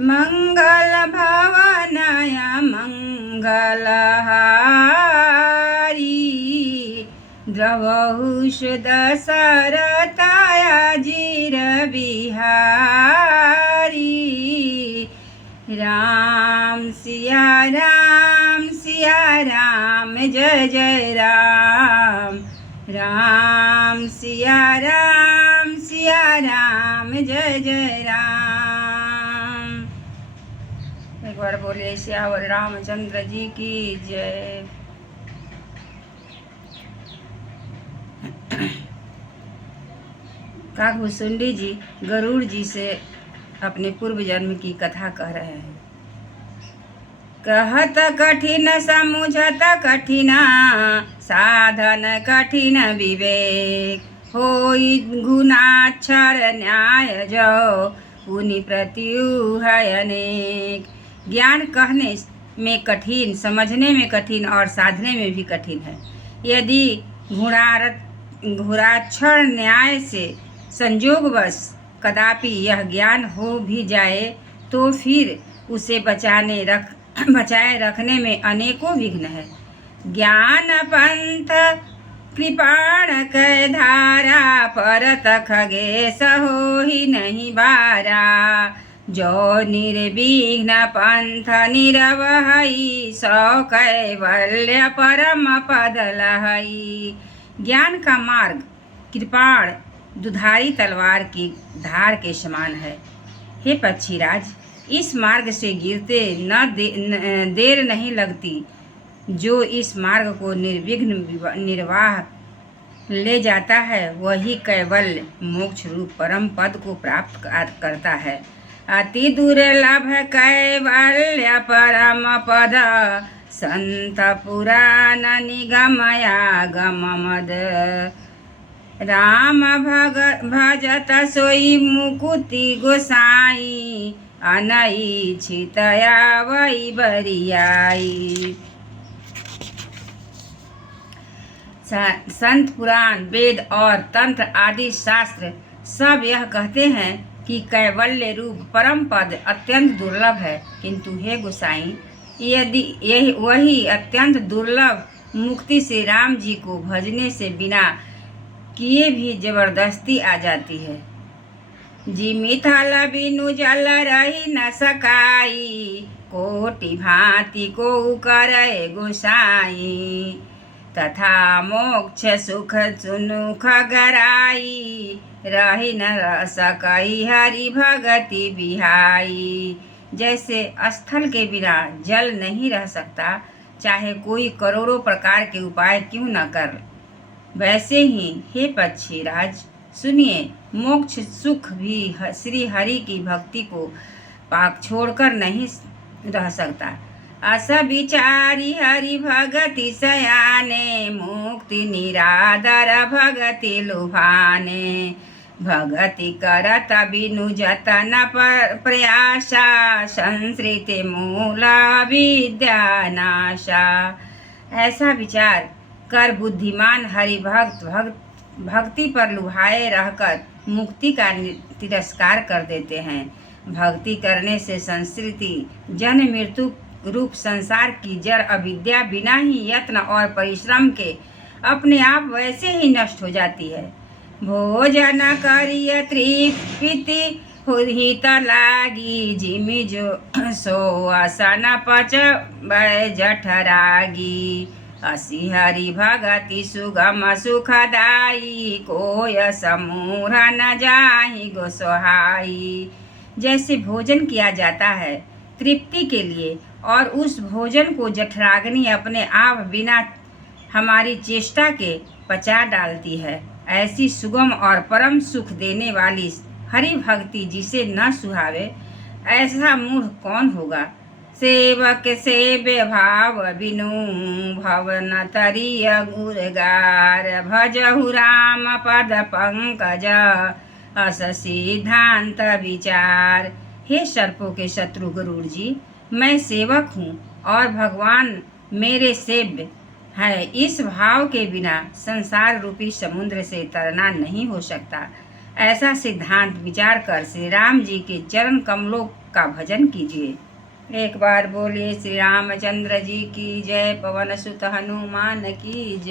मंगल भवनाय मंगलहारी द्रवहुष दशरथाय जिर बिहारी। राम सिया राम जय जय राम। राम सिया राम जय जय राम। एक बार बोलिए सियावर रामचंद्र जी की जय। काकभूषुंडी जी गरुड़ जी से अपने पूर्व जन्म की कथा कह रहे हैं। कहत कठिन समुझत कठिना साधन कठिन विवेक। होई गुणाक्षर न्याय जो पुनि प्रत्युह अनेक। ज्ञान कहने में कठिन, समझने में कठिन और साधने में भी कठिन है। यदि गुणाक्षर न्याय से संयोगवश कदापि यह ज्ञान हो भी जाए तो फिर उसे बचाए रखने में अनेकों विघ्न है। ज्ञान पंथ कृपाण कै धारा परत खगेश हो ही नहीं बारा। जो निर्विघ्न पंथ निरवहई सौ कैवल्य परम पद लहई। ज्ञान का मार्ग कृपाण दुधारी तलवार की धार के समान है। हे पक्षीराज, इस मार्ग से गिरते देर नहीं लगती। जो इस मार्ग को निर्विघ्न निर्वाह ले जाता है वही कैवल्य मोक्ष रूप परम पद को प्राप्त करता है। अति दुर्लभ कैवल्य परम पद संत पुराण निगमयागम मद। राम भजत सोई मुकुति गोसाई अनईच्छितया वही बरियाई। संत पुराण, वेद और तंत्र आदि शास्त्र सब यह कहते हैं कि कैवल्य रूप परम पद अत्यंत दुर्लभ है। किंतु हे गोसाई, यदि वही अत्यंत दुर्लभ मुक्ति से राम जी को भजने से बिना किए भी जबरदस्ती आ जाती है। जिमि थल बिनु जल रही न सकाई कोटि भांति को करे गोसाई। तथा मोक्ष सुख सुनुख गराई रही न सकई हरि भगति बिहाई। जैसे स्थल के बिना जल नहीं रह सकता, चाहे कोई करोड़ों प्रकार के उपाय क्यों न कर, वैसे ही हे पक्षीराज सुनिए, मोक्ष सुख भी श्री हरि की भक्ति को पाक छोड़कर नहीं रह सकता। अस विचारी हरि भगति सयाने मुक्ति निरादर भगति लुभाने। भगति करत बिनु जतन प्रयासा संसृति मूल विद्या नाशा। ऐसा विचार कर बुद्धिमान हरि भक्ति पर लुभाए रहकर मुक्ति का तिरस्कार कर देते हैं। भक्ति करने से संस्कृति जन्म मृत्यु रूप संसार की जड़ अविद्या बिना ही यत्न और परिश्रम के अपने आप वैसे ही नष्ट हो जाती है। भोजन करिय तृप्ति हित लागी जिमि जो सो असन पच जठरागी। असी हरि भगति सुगम सुखदाई कोय समूह न जाहि गोसहाई। जैसे भोजन किया जाता है तृप्ति के लिए और उस भोजन को जठराग्नि अपने आप बिना हमारी चेष्टा के पचा डालती है, ऐसी सुगम और परम सुख देने वाली हरि भक्ति जिसे न सुहावे ऐसा मूढ़ कौन होगा। सेवक सेव्य भाव बिनु भवन तरिय गुरगार। भजहु राम पद पंकज अस सिद्धांत विचार। हे सर्पों के शत्रु गरुड़ जी, मैं सेवक हूँ और भगवान मेरे सेव्य है। इस भाव के बिना संसार रूपी समुद्र से तरना नहीं हो सकता। ऐसा सिद्धांत विचार कर श्री राम जी के चरण कमलों का भजन कीजिए। एक बार बोलिए श्री रामचंद्र जी की जय। पवन सुत हनुमान की जय।